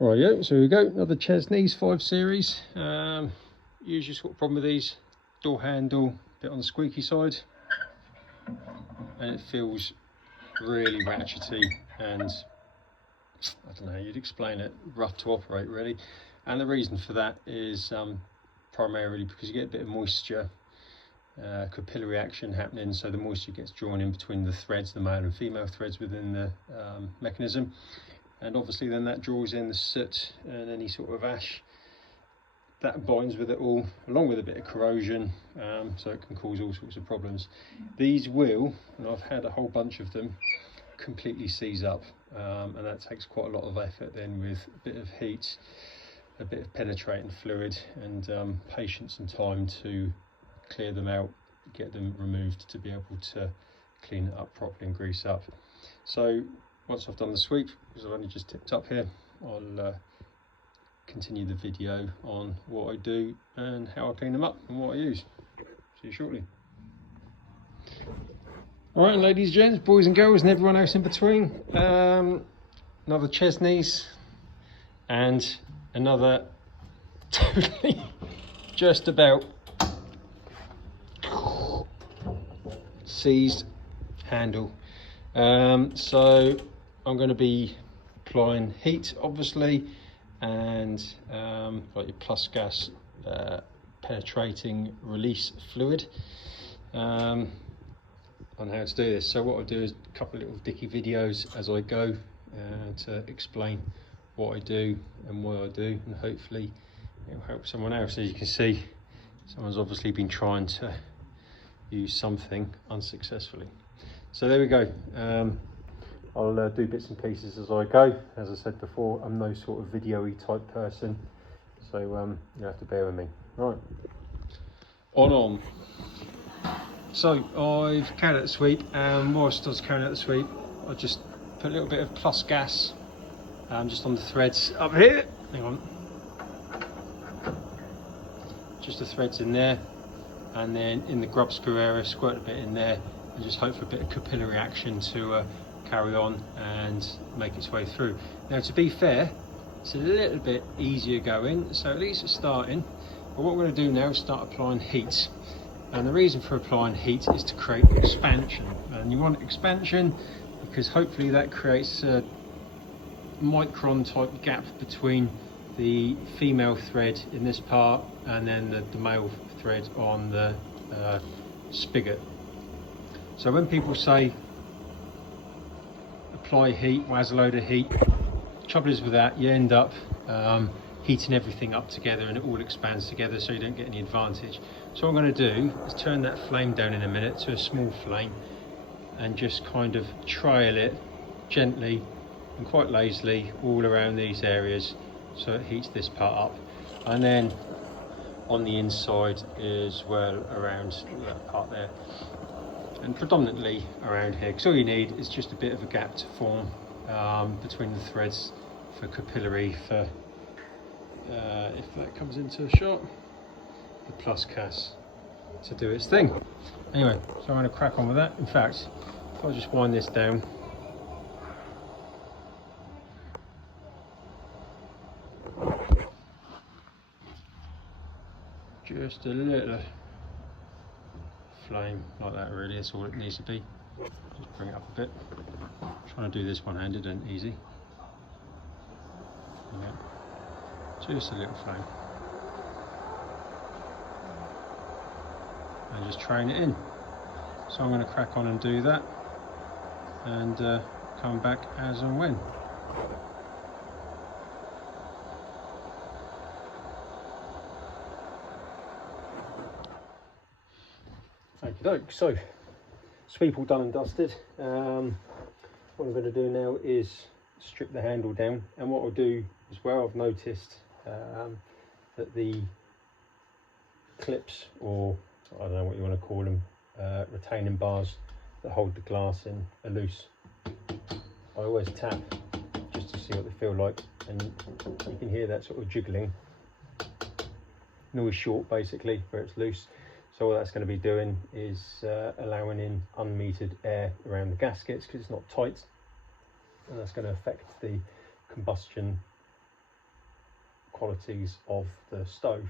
Right, yeah, so here we go, another Chesneys 5 Series. Usually sort of problem with these, door handle, bit on the squeaky side, and it feels really ratchety and, I don't know how you'd explain it, rough to operate really. And the reason for that is primarily because you get a bit of moisture, capillary action happening, so the moisture gets drawn in between the threads, the male and female threads within the mechanism. And obviously then that draws in the soot and any sort of ash that binds with it all, along with a bit of corrosion, so it can cause all sorts of problems. These will, and I've had a whole bunch of them, completely seize up, and that takes quite a lot of effort then, with a bit of heat, a bit of penetrating fluid, and patience and time to clear them out, get them removed to be able to clean it up properly and grease up. So once I've done the sweep, because I've only just tipped up here, I'll continue the video on what I do and how I clean them up and what I use. See you shortly. Alright, ladies, gents, boys and girls and everyone else in between, another Chesneys and another totally just about seized handle. So I'm going to be applying heat, obviously, and like your plus gas penetrating release fluid on how to do this. So what I'll do is a couple of little dicky videos as I go to explain what I do and why I do, and hopefully it'll help someone else. As you can see, someone's obviously been trying to use something unsuccessfully. So there we go. I'll do bits and pieces as I go. As I said before, I'm no sort of video-y type person, so you have to bear with me. Right, on. So I've carried out the sweep, and whilst I was carrying out the sweep, I just put a little bit of plus gas just on the threads up here. Hang on. Just the threads in there, and then in the grub screw area, squirt a bit in there, and just hope for a bit of capillary action to carry on and make its way through. Now, to be fair, it's a little bit easier going, so at least it's starting. But what we're going to do now is start applying heat, and the reason for applying heat is to create expansion. And you want expansion because hopefully that creates a micron type gap between the female thread in this part and then the male thread on the spigot. So when people say apply heat, waz a load of heat, the trouble is with that, you end up heating everything up together and it all expands together, so you don't get any advantage. So what I'm going to do is turn that flame down in a minute to a small flame and just kind of trail it gently and quite lazily all around these areas, so it heats this part up, and then on the inside as well around that part there, and predominantly around here, because all you need is just a bit of a gap to form between the threads for capillary, for if that comes into a shot, the plus gas to do its thing. Anyway, so I'm going to crack on with that. In fact, if I just wind this down, just a little flame like that, really, that's all it needs to be. Just bring it up a bit. I'm trying to do this one-handed and easy. Yeah. Just a little flame. And just train it in. So I'm going to crack on and do that, and come back as and when. Okey-doke, so sweep all done and dusted. What I'm going to do now is strip the handle down, and what I'll do as well, I've noticed that the clips, or I don't know what you want to call them, retaining bars that hold the glass in, are loose. I always tap just to see what they feel like, and you can hear that sort of jiggling noise short basically where it's loose. So what that's going to be doing is allowing in unmetered air around the gaskets because it's not tight, and that's going to affect the combustion qualities of the stove.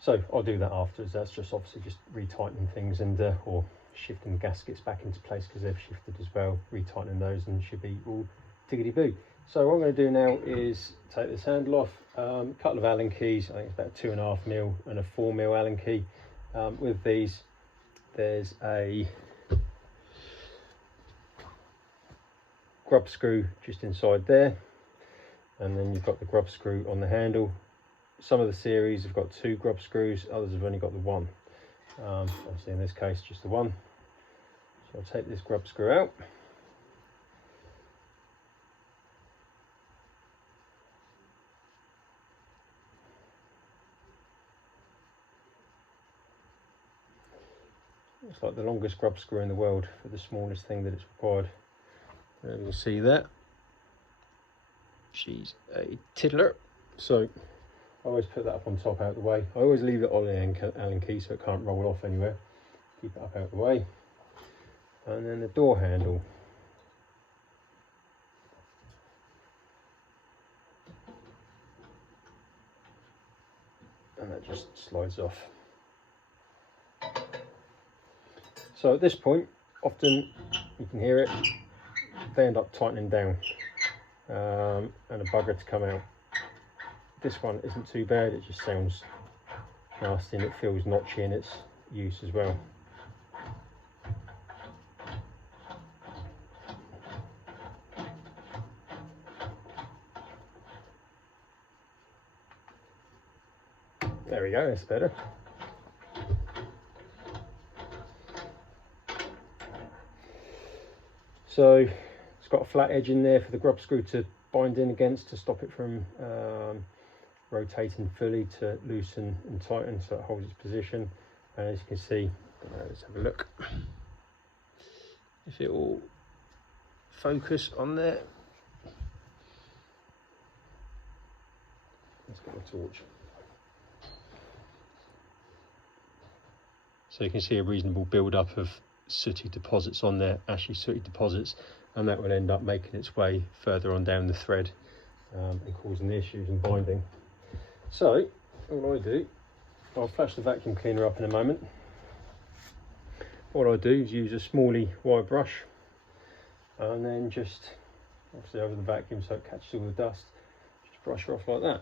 So I'll do that afterwards. That's just obviously just retightening things and or shifting the gaskets back into place because they've shifted as well, retightening those, and should be all tickety-boo. So what I'm going to do now is take this handle off, a couple of Allen keys. I think it's about 2.5mm and a 4mm Allen key. With these, there's a grub screw just inside there, and then you've got the grub screw on the handle. Some of the series have got 2 grub screws, others have only got the 1. Obviously in this case just the 1. So I'll take this grub screw out. It's like the longest grub screw in the world for the smallest thing that it's required. And you'll see that. She's a tiddler. So I always put that up on top out of the way. I always leave it on the Allen key so it can't roll off anywhere. Keep it up out of the way. And then the door handle. And that just slides off. So at this point, often you can hear it, they end up tightening down and a bugger to come out. This one isn't too bad, it just sounds nasty and it feels notchy in its use as well. There we go, that's better. So it's got a flat edge in there for the grub screw to bind in against to stop it from rotating fully, to loosen and tighten so it holds its position. And as you can see, let's have a look if it will focus on there. Let's get a torch. So you can see a reasonable build-up of sooty deposits on there, ashy sooty deposits, and that will end up making its way further on down the thread and causing the issues in binding. So all I do, I'll flash the vacuum cleaner up in a moment. What I do is use a smally wire brush and then just obviously over the vacuum so it catches all the dust, just brush her off like that.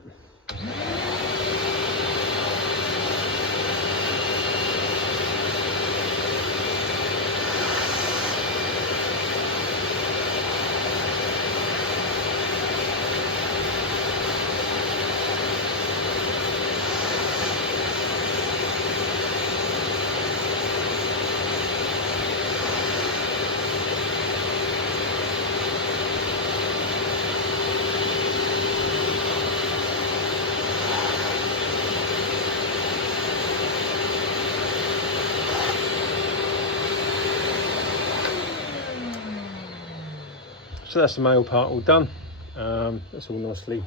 So that's the male part all done. That's all nicely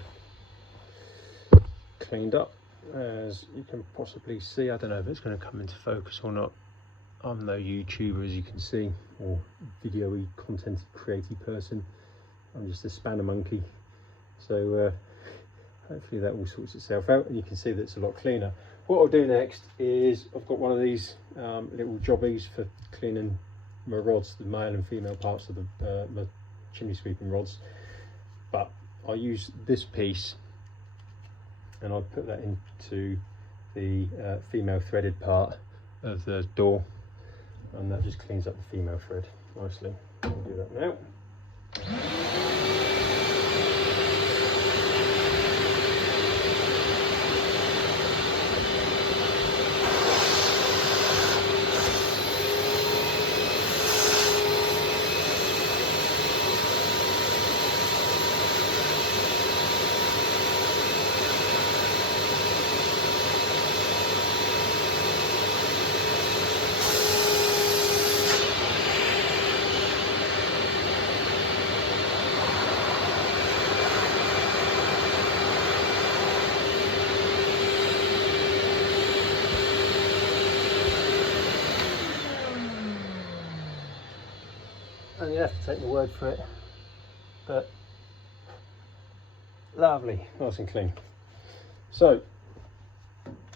cleaned up, as you can possibly see. I don't know if it's going to come into focus or not. I'm no YouTuber, as you can see, or video-y, content creative person. I'm just a spanner monkey. So hopefully that all sorts itself out, and you can see that it's a lot cleaner. What I'll do next is I've got one of these little jobbies for cleaning my rods, the male and female parts of the chimney sweeping rods, but I use this piece and I put that into the female threaded part of the door, and that just cleans up the female thread nicely. I'll do that now. And you have to take my word for it, but lovely, nice and clean. So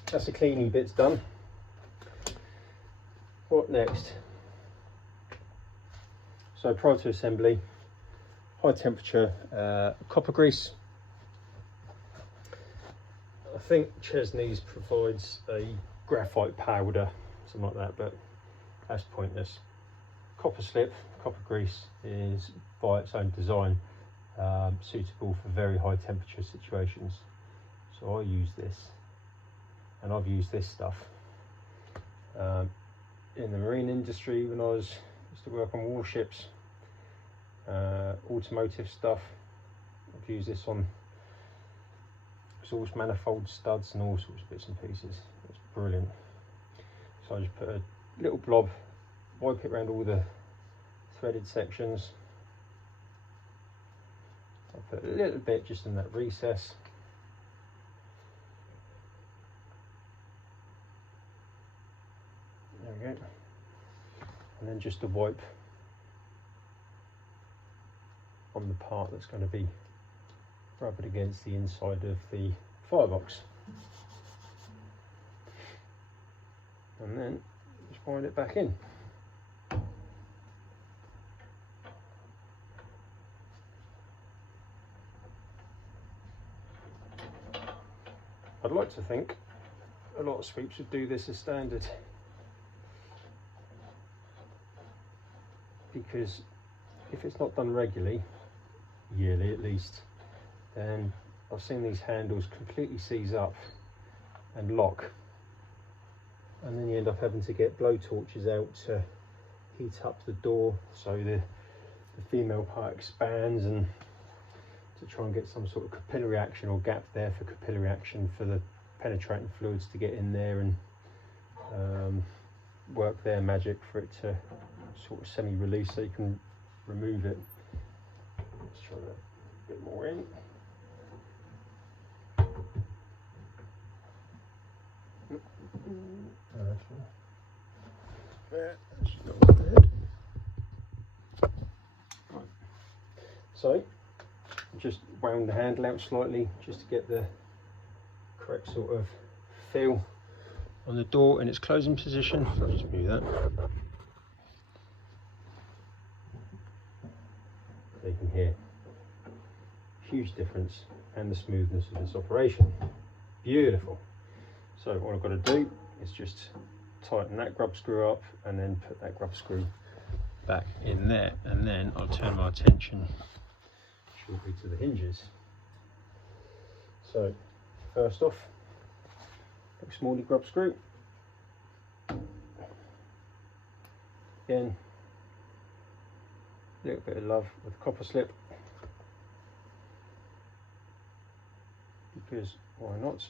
that's the cleaning bits done. What next? So prior to assembly, high temperature copper grease. I think Chesneys provides a graphite powder, something like that, but that's pointless. Copper slip, copper grease is by its own design suitable for very high temperature situations. So I use this, and I've used this stuff in the marine industry when I used to work on warships, automotive stuff. I've used this on exhaust manifold studs and all sorts of bits and pieces. It's brilliant. So I just put a little blob, wipe it around all the threaded sections. I put a little bit just in that recess. There we go. And then just a wipe on the part that's going to be rubbed against the inside of the firebox. And then just wind it back in. I'd like to think a lot of sweeps would do this as standard, because if it's not done regularly, yearly at least, then I've seen these handles completely seize up and lock, and then you end up having to get blow torches out to heat up the door so the female part expands, and to try and get some sort of capillary action or gap there for capillary action for the penetrating fluids to get in there and work their magic for it to sort of semi-release so you can remove it. Let's try that a bit more in. Right. So just wound the handle out slightly just to get the correct sort of feel on the door in its closing position. So I'll just move that. So you can hear huge difference and the smoothness of this operation. Beautiful. So what I've got to do is just tighten that grub screw up and then put that grub screw back in there, and then I'll turn my attention shortly to the hinges. So first off, big smally grub screw. Again, a little bit of love with copper slip, because why not?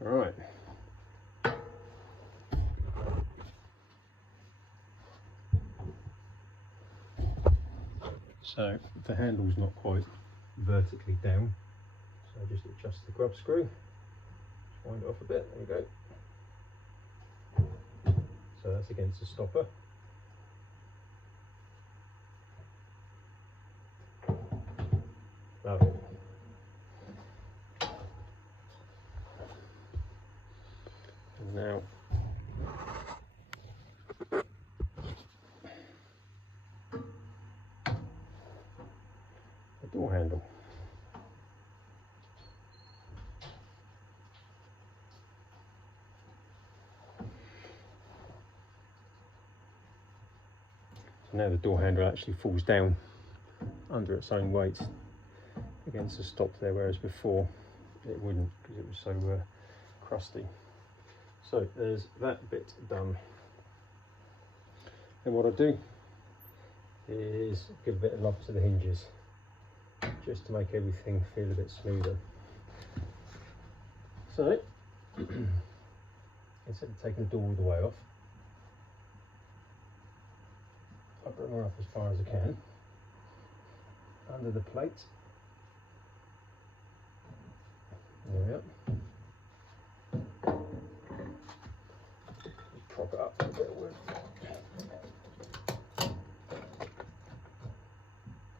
Right. So the handle's not quite vertically down, so I just adjust the grub screw, just wind it off a bit, there we go. So that's against the stopper. Lovely. And now the door handle. So now the door handle actually falls down under its own weight against the stop there, whereas before it wouldn't because it was so crusty. So there's that bit done. And what I do is give a bit of love to the hinges, just to make everything feel a bit smoother. So instead of taking the door all the way off, I bring her up as far as I can. under the plate. There we are. Prop it up with a bit of wood.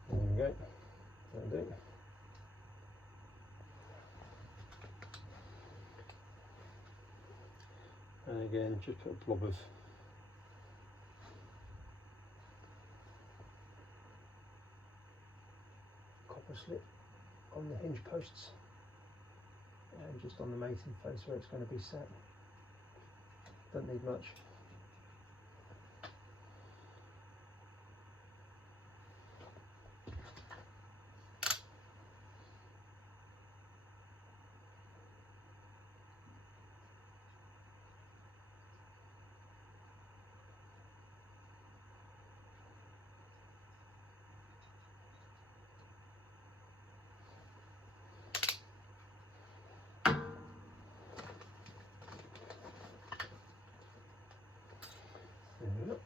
There we go. That'll do. And again, just put a blob of copper slip on the hinge posts and just on the mating face where it's going to be set. Don't need much. There we go.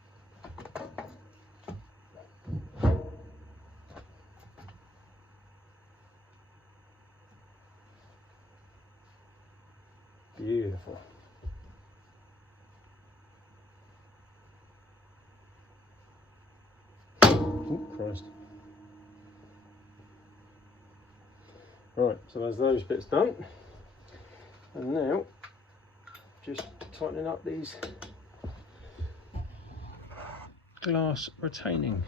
Beautiful. Oh, Christ. Right, so there's those bits done. And now, just tightening up these glass retaining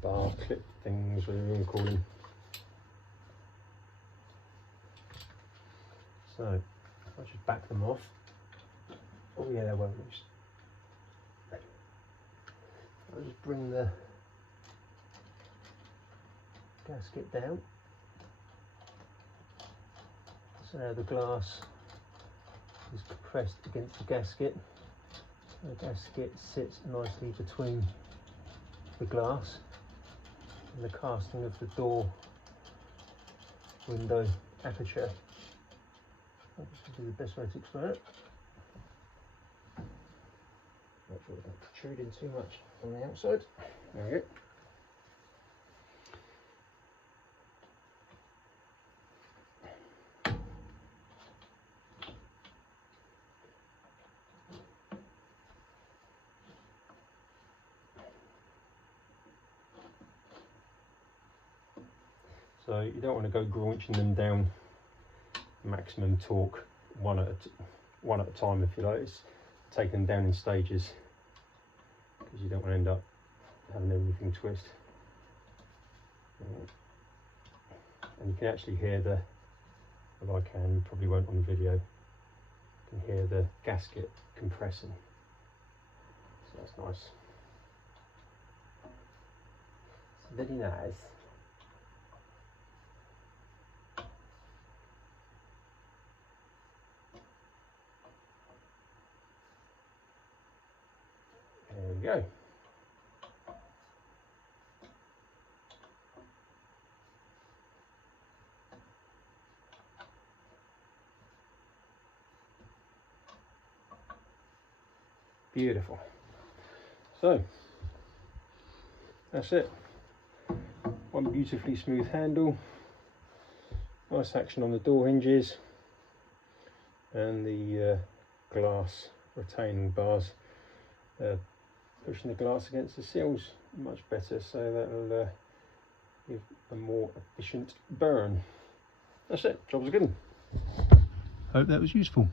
bar clip things, whatever you want to call them. So I'll just back them off. Oh yeah, they won't loose. I'll just bring the gasket down. So now the glass is pressed against the gasket. The gasket sits nicely between the glass and the casting of the door window aperture. That's probably the best way to explain it. Make sure it's not protruding too much on the outside. There we go. So you don't want to go graunching them down maximum torque one at a time, if you like. It's taking them down in stages because you don't want to end up having everything twist. And you can actually hear the, well, I can, you probably won't on the video, you can hear the gasket compressing. So that's nice. It's very nice. There we go. Beautiful. So that's it. One beautifully smooth handle, nice action on the door hinges, and the glass retaining bars pushing the glass against the seals much better, so that'll give a more efficient burn. That's it, job's good. Hope that was useful.